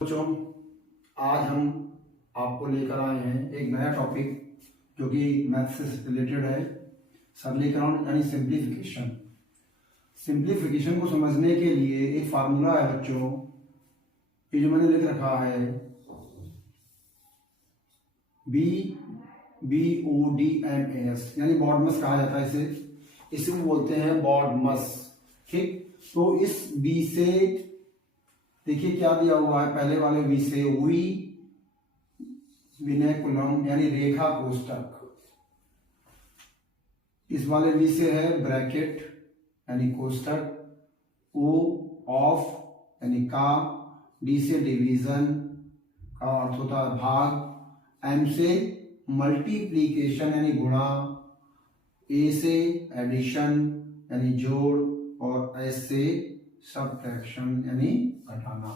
बच्चों, आज हम आपको लेकर आए हैं एक नया टॉपिक जो कि मैथ से रिलेटेड है। सरलीकरण यानी सिंप्लीफिकेशन। सिंप्लीफिकेशन को समझने के लिए एक फार्मूला है बच्चों, ये जो मैंने लिख रखा है BODMAS यानी बॉडमस कहा जाता है इसे बोलते हैं बॉडमस। ठीक, तो इस बी से देखिए क्या दिया हुआ है, पहले वाले वी से वी विनयकुलम यानी रेखा कोष्टक, इस वाले वी से है ब्रैकेट यानी कोष्टक, ओ ऑफ यानी का, डी से डिवीजन का अर्थ होता है भाग, एम से मल्टीप्लीकेशन यानी गुणा, ए से एडिशन यानी जोड़ और एस से सब्ट्रैक्शन यानी घटाना।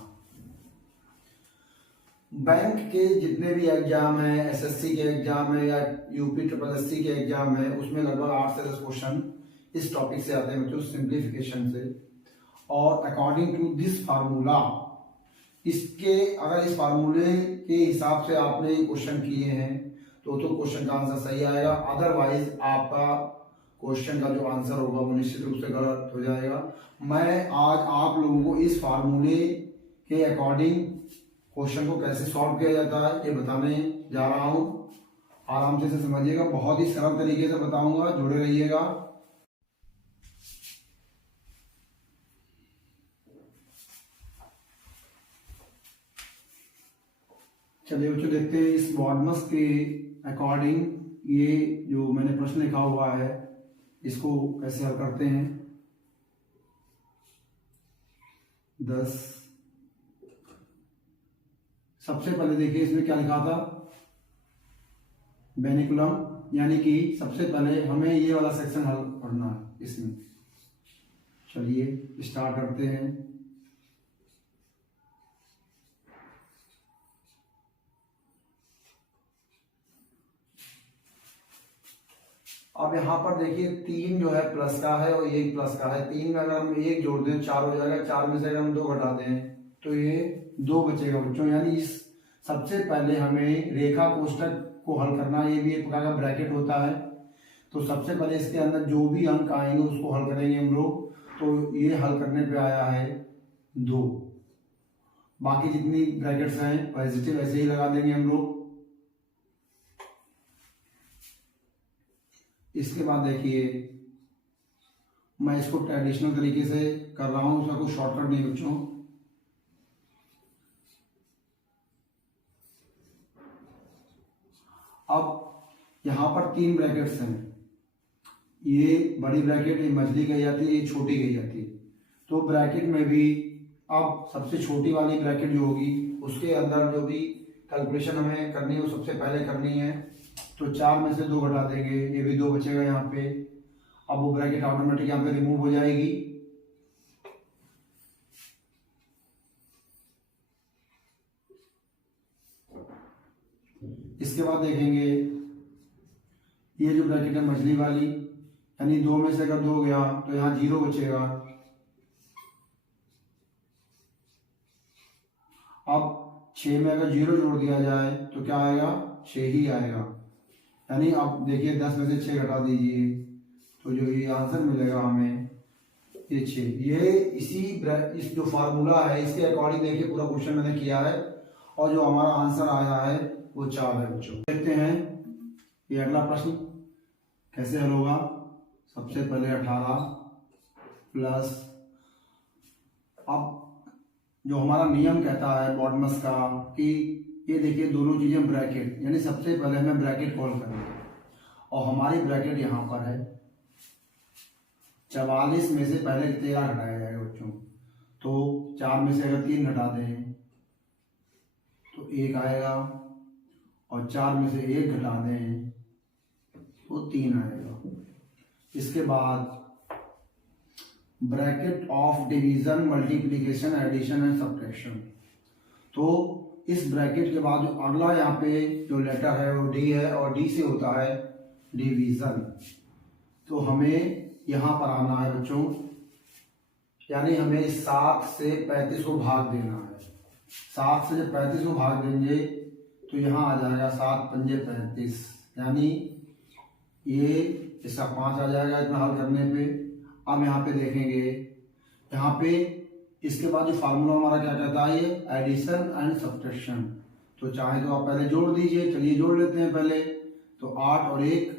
बैंक के जितने भी एग्जाम है, एसएससी के एग्जाम है या यूपी SSC के एग्जाम है, उसमें लगभग 8 से 10 क्वेश्चन इस टॉपिक से आते हैं बच्चों, सिंप्लीफिकेशन से। और अकॉर्डिंग टू दिस फार्मूला, इसके अगर इस फार्मूले के हिसाब से आपने क्वेश्चन किए हैं तो क्वेश्चन का आंसर सही आएगा, अदरवाइज आपका क्वेश्चन का जो आंसर होगा वो निश्चित रूप से गलत हो जाएगा। मैं आज आप लोगों को इस फार्मूले के अकॉर्डिंग क्वेश्चन को कैसे सॉल्व किया जाता है ये बताने जा रहा हूं। आराम से समझिएगा, बहुत ही सरल तरीके से बताऊंगा, जुड़े रहिएगा। चलिए बच्चों, देखते हैं इस बॉडमस के अकॉर्डिंग ये जो मैंने प्रश्न लिखा हुआ है इसको कैसे हल करते हैं। 10 सबसे पहले देखिए इसमें क्या लिखा था, वेनिकुलम, यानी कि सबसे पहले हमें ये वाला सेक्शन हल करना है इसमें। चलिए स्टार्ट करते हैं। अब यहाँ पर देखिए 3 जो है प्लस का है और 1 प्लस का है। 3 में अगर हम 1 जोड़ दें 4 हो जाएगा, 4 में से अगर हम 2 घटा दें तो ये 2 बचेगा बच्चों। यानी इस सबसे पहले हमें रेखा कोष्टक को हल करना है, ये भी एक प्रकार का ब्रैकेट होता है। तो सबसे पहले इसके अंदर जो भी अंक आएंगे उसको हल करेंगे हम लोग। तो ये हल करने पे आया है 2, बाकी जितनी ब्रैकेट्स हैं पॉजिटिव ऐसे ही लगा देंगे हम लोग। इसके बाद देखिए मैं इसको ट्रेडिशनल तरीके से कर रहा हूं, इसका कोई शॉर्टकट नहीं बच्चों। अब यहां पर 3 ब्रैकेट्स हैं, ये बड़ी ब्रैकेट ये मछली कही जाती है, ये छोटी कही जाती है। तो ब्रैकेट में भी अब सबसे छोटी वाली ब्रैकेट जो होगी उसके अंदर जो भी कैलकुलेशन हमें करनी है वो सबसे पहले करनी है। तो 4 में से 2 घटा देंगे, ये भी 2 बचेगा यहाँ पे। अब वो ब्रैकेट ऑटोमेटिक यहाँ पे रिमूव हो जाएगी। इसके बाद देखेंगे ये जो ब्रैकेट है मछली वाली, यानी 2 में से अगर 2 गया तो यहाँ 0 बचेगा। अब 6 में अगर 0 जोड़ दिया जाए तो क्या आएगा, 6 ही आएगा। यानी अब देखिए 10 में से 6 घटा दीजिए तो जो ये आंसर मिलेगा हमें ये 6। ये इस जो फार्मूला है इसके अकॉर्डिंग देखिए पूरा क्वेश्चन मैंने किया है और जो हमारा आंसर आया है वो 4 है बच्चों। देखते हैं ये अगला प्रश्न कैसे हल होगा। सबसे पहले 18 प्लस, अब जो हमारा नियम कहता है बॉडमस का कि ये देखिए दोनों चीजें ब्रैकेट, यानी सबसे पहले हमें ब्रैकेट कॉल करेंगे और हमारी ब्रैकेट यहां पर है 44 में से पहले 13 घटाया जाएगा बच्चों। तो 4 में से अगर 3 घटा दें तो 1 आएगा और 4 में से 1 घटा दें तो 3 आएगा। इसके बाद bracket of division, multiplication, addition and subtraction. तो इस ब्रैकेट के बाद जो अगला यहाँ पे जो लेटर है वो डी है और डी से होता है डिवीजन। तो हमें यहां पर आना है बच्चों, यानी हमें 7 से 35 को भाग देना है। 7 से जब 35 को भाग देंगे तो यहाँ आ जाएगा 7 पंजे 35, यानी ये इसका 5 आ जाएगा इतना हल करने पे। अब यहाँ पे देखेंगे, यहाँ पे इसके बाद जो फार्मूला हमारा क्या कहता है, ये एडिशन एंड सब्ट्रैक्शन। तो चाहे तो आप पहले जोड़ दीजिए, चलिए जोड़ लेते हैं पहले। तो 8 और 1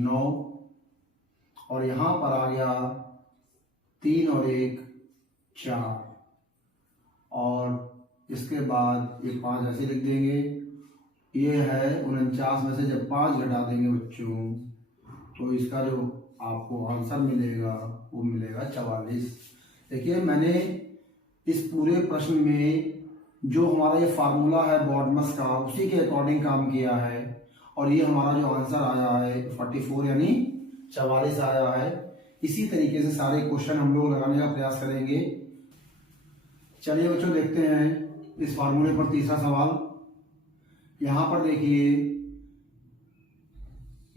9, और यहाँ पर आ गया 3 और 1 4, और इसके बाद ये 5 ऐसे लिख देंगे। ये है 49 में से जब 5 घटा देंगे बच्चों तो इसका जो आपको आंसर मिलेगा वो मिलेगा 44। देखिए मैंने इस पूरे प्रश्न में जो हमारा ये फार्मूला है बॉडमस का उसी के अकॉर्डिंग काम किया है, और ये हमारा जो आंसर आया है 44 यानी 44 आया है। इसी तरीके से सारे क्वेश्चन हम लोग लगाने का प्रयास करेंगे। चलिए बच्चों देखते हैं इस फार्मूले पर तीसरा सवाल। यहाँ पर देखिए,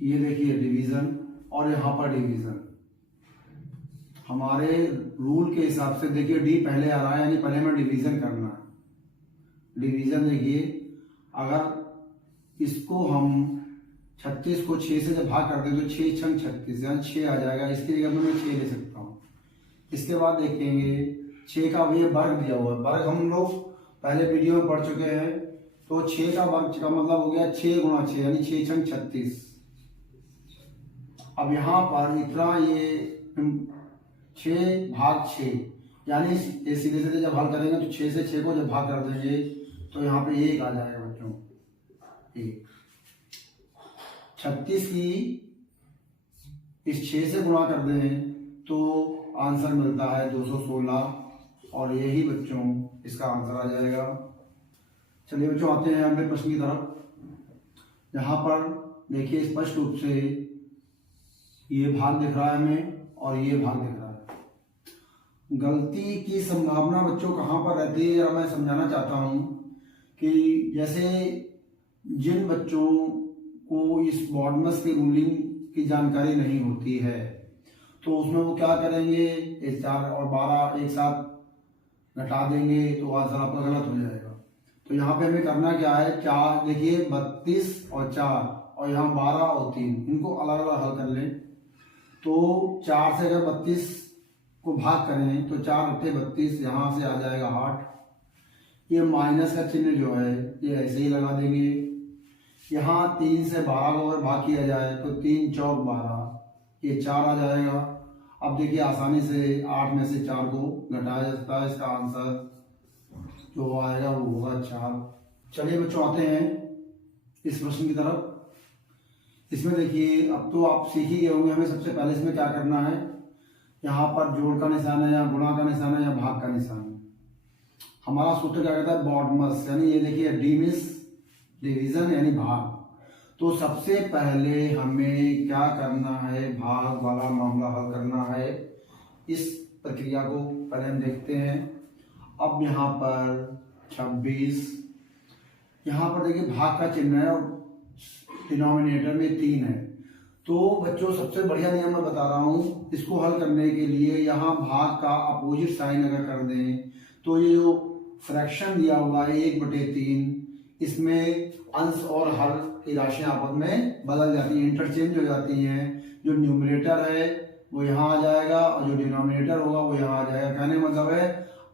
ये देखिए डिवीजन और यहाँ पर डिवीजन। हमारे रूल के हिसाब से देखिए डी पहले आ रहा है, यानी पहले हमें डिवीजन करना है। डिवीजन देखिए, अगर इसको हम 36 को 6 से जब भाग कर दें तो 6 छंग 36 यानी 6 आ जाएगा। इसकी जगह मैं 6 ले सकता हूँ। इसके बाद देखेंगे 6 का भी वर्ग दिया हुआ है। वर्ग हम लोग पहले वीडियो में पढ़ चुके हैं। तो 6 का वर्ग का मतलब हो गया 6 गुणा 6 यानी 6 छंग 36। अब यहाँ पर इतना ये 6 भाग 6 यानी सीधे सीधे जब हल करेंगे तो 6 से 6 को जब भाग कर देंगे तो यहाँ पे 1 आ जाएगा बच्चों। 1 36 की इस 6 से गुणा कर दें तो आंसर मिलता है 216, और यही बच्चों इसका आंसर आ जाएगा। चलिए बच्चों आते हैं अगले प्रश्न की तरफ। यहाँ पर देखिए स्पष्ट रूप से ये भाग दिख रहा है हमें और ये भाग दिख रहा है। गलती की संभावना बच्चों कहाँ पर रहती है, जरा मैं समझाना चाहता हूँ कि जैसे जिन बच्चों को इस बॉडमस के रूलिंग की जानकारी नहीं होती है तो उसमें वो क्या करेंगे, इस 4 और 12 एक साथ घटा देंगे तो आंसर आपका गलत हो जाएगा। तो यहाँ पे हमें करना क्या है, 4 देखिए 32 और 4 और यहाँ 12 और 3 इनको अलग अलग हल कर लें। तो 4 से अगर 32 को भाग करें तो 4 × 32 यहाँ से आ जाएगा 8। ये माइनस का चिन्ह जो है ये ऐसे ही लगा देंगे। यहाँ 3 से 12 को अगर भाग किया जाए तो 3 चौक 12, ये 4 आ जाएगा। अब देखिए आसानी से 8 में से 4 को घटाया जा सकता है। इसका आंसर जो आएगा वो होगा 4। चलिए बच्चों आते हैं इस प्रश्न की तरफ। इसमें देखिए अब तो आप सीख ही गए होंगे हमें सबसे पहले इसमें क्या करना है। यहाँ पर जोड़ का निशान है या गुणा का निशान है या भाग का निशान है। हमारा सूत्र क्या कहता है, बॉडमस, यानी ये देखिए डी मीन्स डिवीजन यानी भाग। तो सबसे पहले हमें क्या करना है, भाग वाला मामला हल करना है। इस प्रक्रिया को पहले हम देखते हैं। अब यहाँ पर 26, यहाँ पर देखिए भाग का चिन्ह है और डिनोमिनेटर में 3 है। तो बच्चों सबसे बढ़िया नियम मैं बता रहा हूँ, इसको हल करने के लिए यहाँ भाग का अपोजिट साइन अगर कर दें तो ये जो फ्रैक्शन दिया हुआ है 1/3, इसमें अंश और हर की राशियां आपस में बदल जाती हैं, इंटरचेंज हो जाती हैं। जो न्यूमरेटर है वो यहाँ आ जाएगा और जो डिनोमिनेटर होगा वो यहाँ आ जाएगा। कहने मतलब है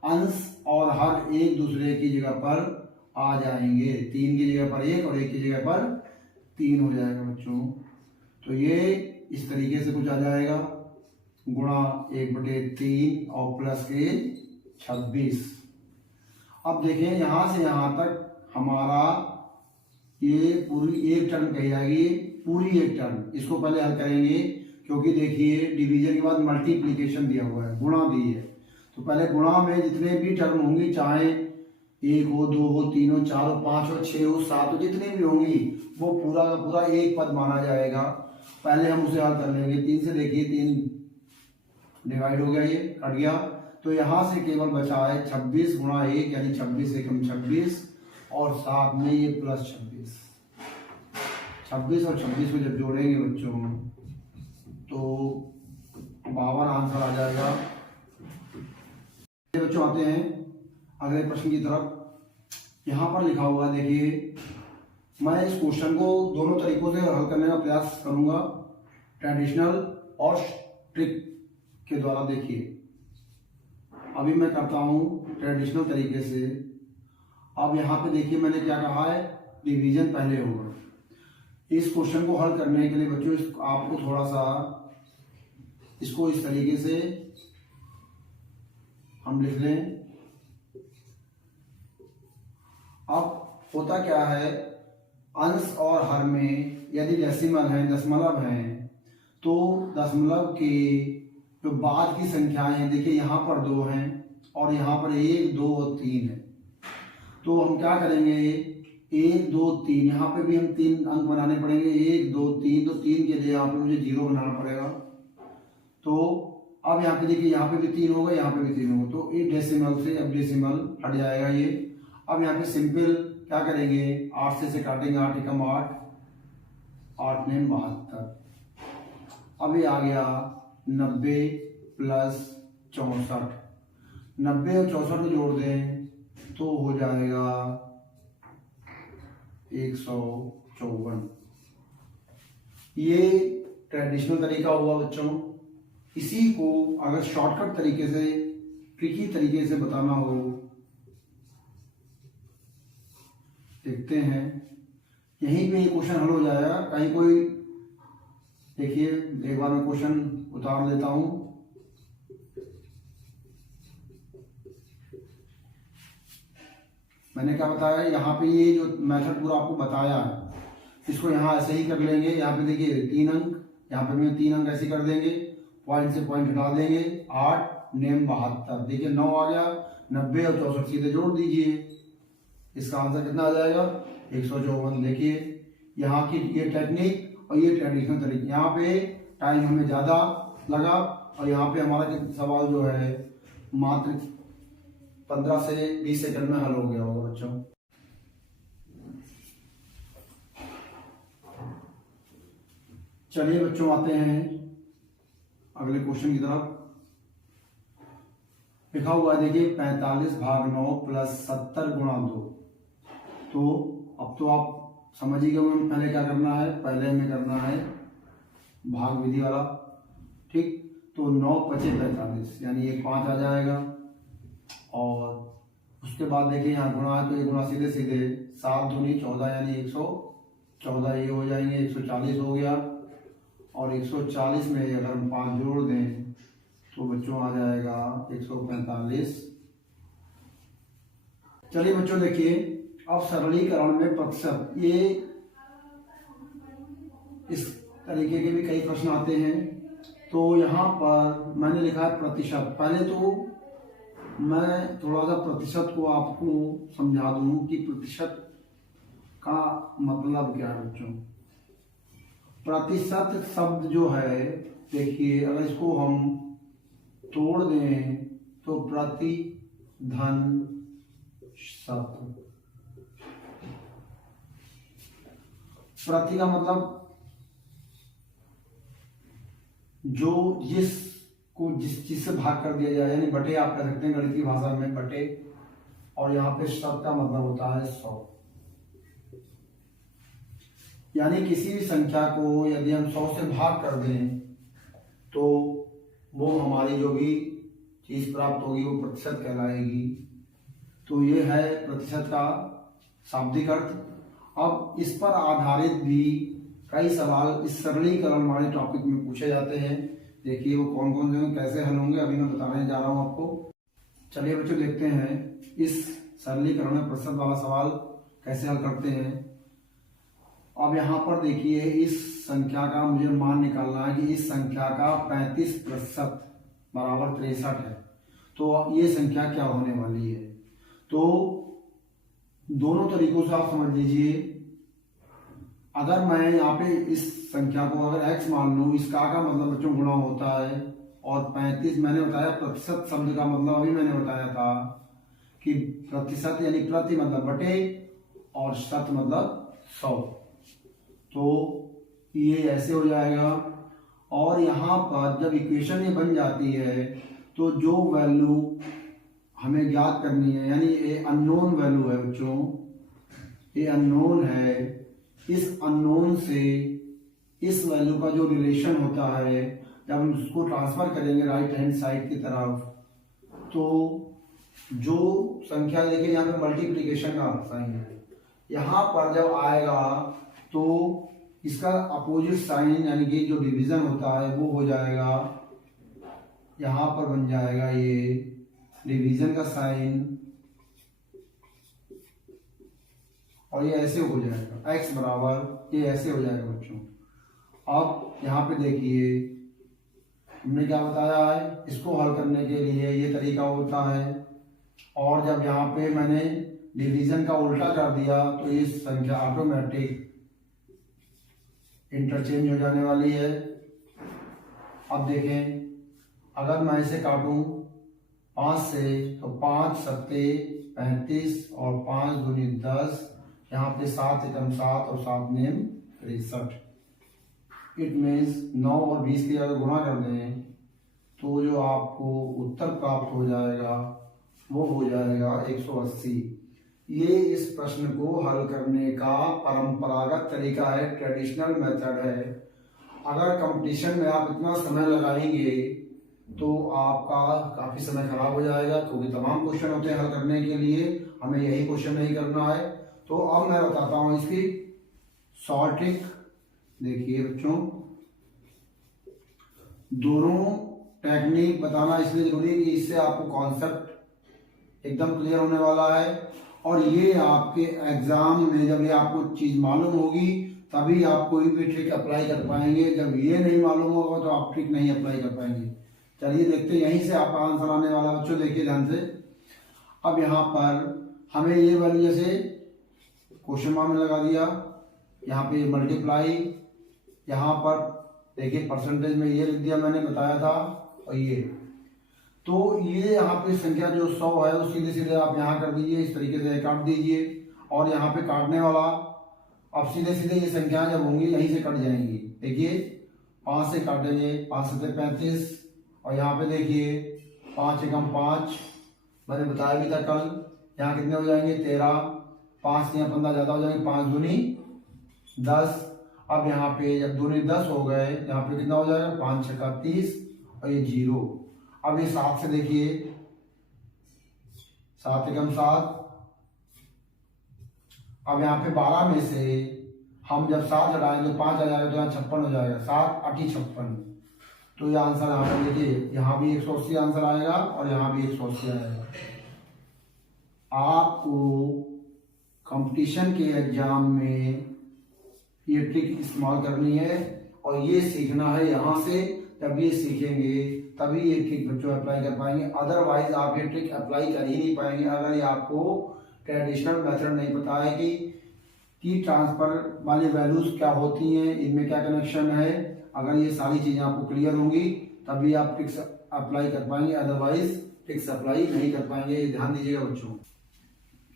अंश और हर एक दूसरे की जगह पर आ जाएंगे। 3 की जगह पर 1 और 1 की जगह पर 3 हो जाएगा बच्चों। तो ये इस तरीके से कुछ आ जाएगा, गुणा 1/3 और प्लस के 26। अब देखिए यहाँ से यहाँ तक हमारा ये पूरी एक टर्म कही जाएगी, पूरी एक टर्म। इसको पहले हल करेंगे क्योंकि देखिए डिवीजन के बाद मल्टीप्लिकेशन दिया हुआ है, गुणा दी है। तो पहले गुणा में जितने भी टर्म होंगी, चाहे 1 हो, 2 हो, 3 हो, 4 हो, 5 हो, 6 हो, 7 हो, जितनी भी होंगी वो पूरा का पूरा एक पद माना जाएगा। पहले हम उसे हल कर लेंगे। 3 से देखिए 3 डिवाइड हो गया, ये कट गया। तो यहाँ से केवल बचा है 26 गुणा 1 यानी 26 एकम 26 और साथ में ये प्लस 26। 26 और 26 को जब जोड़ेंगे बच्चों तो 52 आंसर आ जाएगा। बच्चों आते हैं अगले प्रश्न की तरफ। यहाँ पर लिखा हुआ है, देखिए मैं इस क्वेश्चन को दोनों तरीकों से हल करने का प्रयास करूंगा, ट्रेडिशनल और ट्रिक के द्वारा। देखिए अभी मैं करता हूं ट्रेडिशनल तरीके से। अब यहाँ पे देखिए मैंने क्या कहा है, डिवीजन पहले होगा। इस क्वेश्चन को हल करने के लिए बच्चों आपको थोड़ा सा इसको इस तरीके से हम लिख लें। अब होता क्या है, अंश और हर में यदि डेसिमल है, दशमलव है, तो दशमलव के जो बाद की संख्याएं हैं, देखिए यहाँ पर 2 हैं और यहाँ पर 1, 2 और 3 है। तो हम क्या करेंगे, 1, 2, 3, यहाँ पे भी हम 3 अंक बनाने पड़ेंगे, 1, 2, 3। तो 3 के लिए यहाँ पे मुझे 0 बनाना पड़ेगा। तो अब यहाँ पे देखिए, यहाँ पे भी 3 होगा, यहाँ पे भी 3 होगा, तो एक डेसिमल से अब डेसिमल हट जाएगा ये। अब यहाँ पे सिंपल क्या करेंगे, 8 से काटेंगे, 8 एकम 8, 8 ने 72। अब ये आ गया 90 प्लस 64, 90 और 64 को जोड़ दें तो हो जाएगा 154। ये ट्रेडिशनल तरीका हुआ बच्चों। इसी को अगर शॉर्टकट तरीके से, ट्रिकी तरीके से बताना हो, देखते हैं यहीं पे ये क्वेश्चन हल हो जाएगा। कहीं कोई देखिए, एक बार मैं क्वेश्चन उतार लेता हूं। मैंने क्या बताया, यहाँ पे ये जो मेथड पूरा आपको बताया है, इसको यहाँ ऐसे ही कर लेंगे। यहाँ पे देखिए 3 अंक, यहाँ पे भी 3 अंक ऐसे कर देंगे, पॉइंट से पॉइंट हटा देंगे, 8 नेम 72। देखिए 9 आ गया, 90 और 64 सीधे जोड़ दीजिए, इसका आंसर कितना आ जाएगा, 154। देखिए यहाँ की ये टेक्निक और ये ट्रेडिशनल तरीके, यहाँ पे टाइम हमें ज्यादा लगा और यहाँ पे हमारा सवाल जो है मात्र 15 से 20 सेकंड में हल हो गया होगा बच्चों। चलिए बच्चों आते हैं अगले क्वेश्चन की तरफ। लिखा हुआ है देखिए 45 भाग 9 प्लस 70 गुणा 2। तो अब तो आप समझ ही गए पहले क्या करना है, पहले हमें करना है भाग विधि वाला, ठीक। तो 9 पचे 45 यानी ये 5 आ जाएगा, और उसके बाद देखिए यहाँ गुणा है तो ये गुणा सीधे सीधे 7 दूनी 14 यानी 114, ये हो जाएंगे 140 हो गया। और 140 में अगर हम 5 जोड़ दें तो बच्चों आ जाएगा 145। चलिए बच्चों देखिए, अब सरलीकरण में प्रतिशत, ये इस तरीके के भी कई प्रश्न आते हैं। तो यहाँ पर मैंने लिखा है प्रतिशत। पहले तो मैं थोड़ा सा प्रतिशत को आपको समझा दूं कि प्रतिशत का मतलब क्या है बच्चों। प्रतिशत शब्द जो है, देखिए अगर इसको हम तोड़ दें तो प्रति धन शत, प्रति का मतलब जो जिसको जिस चीज से भाग कर दिया जाए, यानी बटे आप कह सकते हैं गणित की भाषा में बटे, और यहाँ पे शत का मतलब होता है 100। यानी किसी भी संख्या को यदि हम 100 से भाग कर दें तो वो हमारी जो भी चीज प्राप्त होगी वो प्रतिशत कहलाएगी। तो ये है प्रतिशत का शाब्दिक अर्थ। अब इस पर आधारित भी कई सवाल इस सरलीकरण वाले टॉपिक में पूछे जाते हैं। देखिए वो कौन कौन से कैसे हल होंगे अभी मैं बताने जा रहा हूं आपको। चलिए बच्चों देखते हैं इस सरलीकरण में प्रतिशत वाला सवाल कैसे हल करते हैं। अब यहाँ पर देखिए इस संख्या का मुझे मान निकालना है कि इस संख्या का 35% बराबर 63 है। तो ये संख्या क्या होने वाली है, तो दोनों तरीकों से आप समझ लीजिए। अगर मैं यहाँ पे इस संख्या को अगर x मान लूं, इसका का मतलब बच्चों गुणा होता है, और 35 मैंने बताया प्रतिशत शब्द का मतलब अभी मैंने बताया था कि प्रतिशत यानी प्रति मतलब बटे और शत मतलब 100। तो ये ऐसे हो जाएगा। और यहाँ पर जब इक्वेशन ये बन जाती है तो जो वैल्यू हमें ज्ञात करनी है, यानी ये अननोन वैल्यू है बच्चों, ये अननोन है। इस अननोन से इस वैल्यू का जो रिलेशन होता है, जब हम उसको ट्रांसफर करेंगे राइट हैंड साइड की तरफ, तो जो संख्या देखिए यहाँ पे मल्टीप्लिकेशन का साइन है, यहाँ पर जब आएगा तो इसका अपोजिट साइन यानी कि जो डिवीजन होता है वो हो जाएगा, यहाँ पर बन जाएगा ये डिवीजन का साइन, और ये ऐसे हो जाएगा x बराबर, ये ऐसे हो जाएगा बच्चों। अब यहाँ पे देखिए हमने क्या बताया है, इसको हल करने के लिए ये तरीका होता है, और जब यहाँ पे मैंने डिवीजन का उल्टा कर दिया तो ये संख्या ऑटोमेटिक इंटरचेंज हो जाने वाली है। अब देखें, अगर मैं इसे काटूं 5 से तो 5 सत्ते 35 और 5 दूनी 10, यहाँ पे 7 एकम 7 और 7 नेम 63। इट मीन्स 9 और 20 की अगर गुणा कर दें तो जो आपको उत्तर प्राप्त हो जाएगा वो हो जाएगा 180। ये इस प्रश्न को हल करने का परंपरागत तरीका है, ट्रेडिशनल मेथड है। अगर कंपटीशन में आप इतना समय लगाएंगे तो आपका काफी समय खराब हो जाएगा, क्योंकि तमाम क्वेश्चन होते हैं हल करने के लिए, हमें यही क्वेश्चन नहीं करना है। तो अब मैं बताता हूं इसकी शॉर्ट ट्रिक। देखिए बच्चों, दोनों टेक्निक बताना इसलिए जरूरी है कि इससे आपको कॉन्सेप्ट एकदम क्लियर होने वाला है, और ये आपके एग्जाम में जब ये आपको चीज मालूम होगी तभी आप कोई भी ट्रिक अप्लाई कर पाएंगे। जब ये नहीं मालूम होगा तो आप ट्रिक नहीं अप्लाई कर पाएंगे। चलिए देखते हैं, यहीं से आपका आंसर आने वाला बच्चों, देखिए ध्यान से। अब यहाँ पर हमें ये वाली जैसे क्वेश्चन मार्क में लगा दिया, यहाँ पे मल्टीप्लाई, यहाँ पर देखिए परसेंटेज में ये लिख दिया मैंने बताया था, और ये तो ये यहाँ पे संख्या जो 100 है वो सीधे सीधे आप यहाँ कर दीजिए, इस तरीके से काट दीजिए, और यहाँ पे काटने वाला अब सीधे सीधे ये संख्या जब होंगी यहीं से कट जाएंगी। देखिए 5 से काटेंगे, 5 से 35, और यहाँ पे देखिए 5 एकम 5, मैंने बताया भी था कल, यहाँ कितने हो जाएंगे 13, 5 से 15 ज्यादा हो जाएंगे, 5 दूनी 10। अब यहाँ पे जब दूनी 10 हो गए, यहाँ पे कितना हो जाएगा 5 छक्का 30, और ये 0। अब ये 7 से देखिए 7 एकम 7, अब यहाँ पे 12 में से हम जब 7 हटाएंगे तो 5 आ जाएगा, तो यहाँ 56 हो जाएगा, 7 8 56। तो ये आंसर यहाँ पर देखिए, यहाँ भी 180 आंसर आएगा और यहाँ भी 180 आएगा। आपको कंपटीशन के एग्जाम में ये ट्रिक इस्तेमाल करनी है और ये सीखना है यहाँ से। जब ये सीखेंगे तभी ये ट्रिक बच्चों अप्लाई कर पाएंगे, अदरवाइज आप ये ट्रिक अप्लाई कर ही नहीं पाएंगे अगर ये आपको ट्रेडिशनल मेथड नहीं पता है कि ट्रांसफर वाली वैल्यूज क्या होती हैं, इनमें क्या कनेक्शन है। अगर ये सारी चीजें आपको क्लियर होंगी तभी आप ट्रिक्स अप्लाई कर पाएंगे, अदरवाइज ट्रिक्स अप्लाई नहीं कर पाएंगे। ये ध्यान दीजिएगा बच्चों।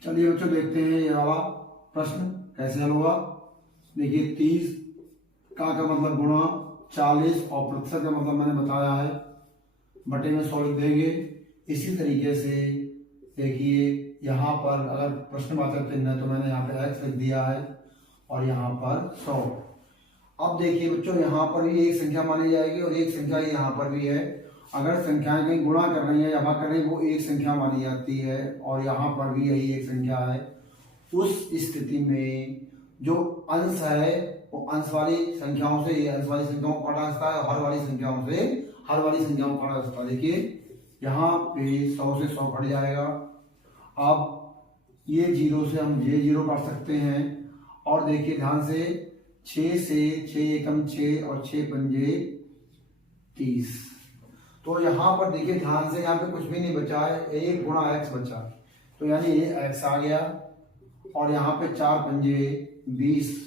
चलिए बच्चों देखते हैं ये वाला प्रश्न कैसे हल होगा। देखिए 30 का मतलब गुणा 40 और प्रतिशत का मतलब मैंने बताया है, बटे में 100 लिख देंगे। इसी तरीके से देखिए यहाँ पर अगर प्रश्नवाचक चिन्ह है तो मैंने यहाँ पे x लिख दिया है और यहाँ पर 100। अब देखिए बच्चों यहाँ पर भी एक संख्या मानी जाएगी और एक संख्या यहाँ पर भी है। अगर संख्याएं कहीं गुणा कर रही है या भाग कर रही है वो एक संख्या मानी जाती है और यहाँ पर भी यही एक संख्या है। उस स्थिति में जो अंश है वो अंश वाली संख्याओं से अंश वाली संख्याओं को काटा जाता है, हर वाली संख्याओं से हर वाली संख्याओं को काटा जाता है। देखिए यहाँ पे 100 से 100 कट जाएगा। अब ये 0 से हम J0 काट सकते हैं और देखिए ध्यान से 6 से 6 एकम 6 और 6 पंजे 30। तो यहाँ पर देखिए ध्यान से यहाँ पे कुछ भी नहीं बचा है, 1 गुणा x बचा, तो यानी ये x आ गया और यहाँ पे 4 पंजे 20।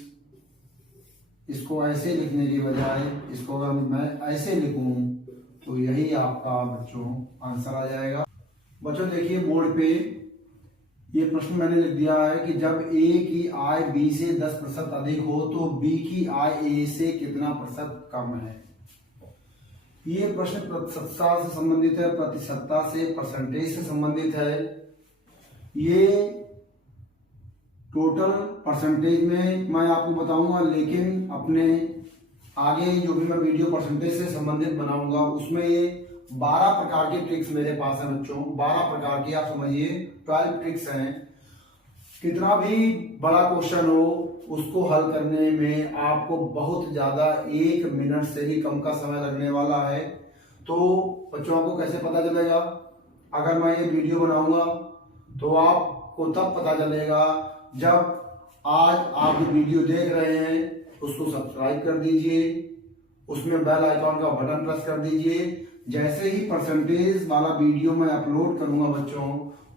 इसको ऐसे लिखने की बजाय इसको अगर मैं ऐसे लिखूं तो यही आपका बच्चों आंसर आ जाएगा। बच्चों देखिए बोर्ड पे ये प्रश्न मैंने लिख दिया है कि जब A की आय B से 10% अधिक हो तो B की आय A से कितना प्रतिशत कम है। ये प्रश्न प्रतिशतता से संबंधित है, प्रतिशतता से, परसेंटेज से संबंधित है। ये टोटल परसेंटेज में मैं आपको बताऊंगा, लेकिन अपने आगे जो भी मैं वीडियो परसेंटेज से संबंधित बनाऊंगा उसमें ये 12 प्रकार के ट्रिक्स मेरे पास है बच्चों। 12 प्रकार की, आप समझिए 12 ट्रिक्स हैं। कितना भी बड़ा क्वेश्चन हो उसको हल करने में आपको बहुत ज्यादा 1 मिनट से भी कम का समय लगने वाला है। तो बच्चों आपको कैसे पता चलेगा? अगर मैं ये वीडियो बनाऊंगा तो आपको तब पता चलेगा जब आज आप जो वीडियो देख रहे हैं उसको सब्सक्राइब कर दीजिए, उसमें बेल आइकॉन का बटन प्रेस कर दीजिए। जैसे ही परसेंटेज वाला वीडियो मैं अपलोड करूंगा बच्चों,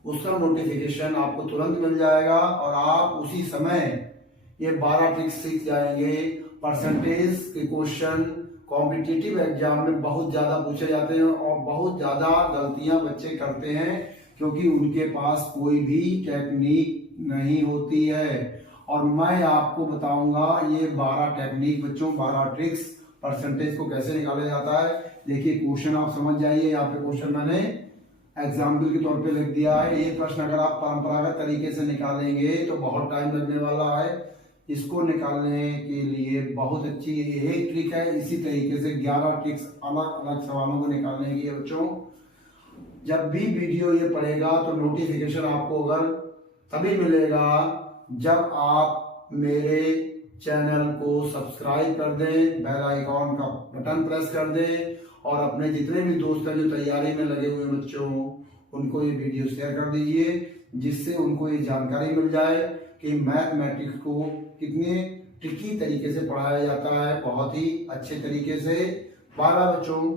उसका नोटिफिकेशन आपको तुरंत मिल जाएगा और आप उसी समय ये 12 ट्रिक्स सीख जाएंगे। परसेंटेज के क्वेश्चन कॉम्पिटिटिव एग्जाम में बहुत ज्यादा पूछे जाते हैं और बहुत ज्यादा गलतियां बच्चे करते हैं क्योंकि उनके पास कोई भी टेक्निक नहीं होती है। और मैं आपको बताऊंगा ये 12 टेक्निक बच्चों, 12 ट्रिक्स परसेंटेज को कैसे निकाला जाता है। देखिए क्वेश्चन आप समझ जाइए, यहाँ पे क्वेश्चन मैंने एग्जाम्पल के तौर पे लिख दिया है। ये प्रश्न अगर आप परंपरागत तरीके से निकालेंगे तो बहुत टाइम लगने वाला है। इसको निकालने के लिए बहुत अच्छी एक ट्रिक है। इसी तरीके से 11 ट्रिक्स अलग अलग सवालों को निकालने की बच्चों। जब भी वीडियो ये पड़ेगा तो नोटिफिकेशन आपको अगर तभी मिलेगा जब आप मेरे चैनल को सब्सक्राइब कर दें, बेल आइकॉन का बटन प्रेस कर दें और अपने जितने भी दोस्त हैं जो तैयारी में लगे हुए बच्चों उनको ये वीडियो शेयर कर दीजिए, जिससे उनको ये जानकारी मिल जाए कि मैथमेटिक्स को कितने ट्रिकी तरीके से पढ़ाया जाता है, बहुत ही अच्छे तरीके से। बाय बाय बच्चों।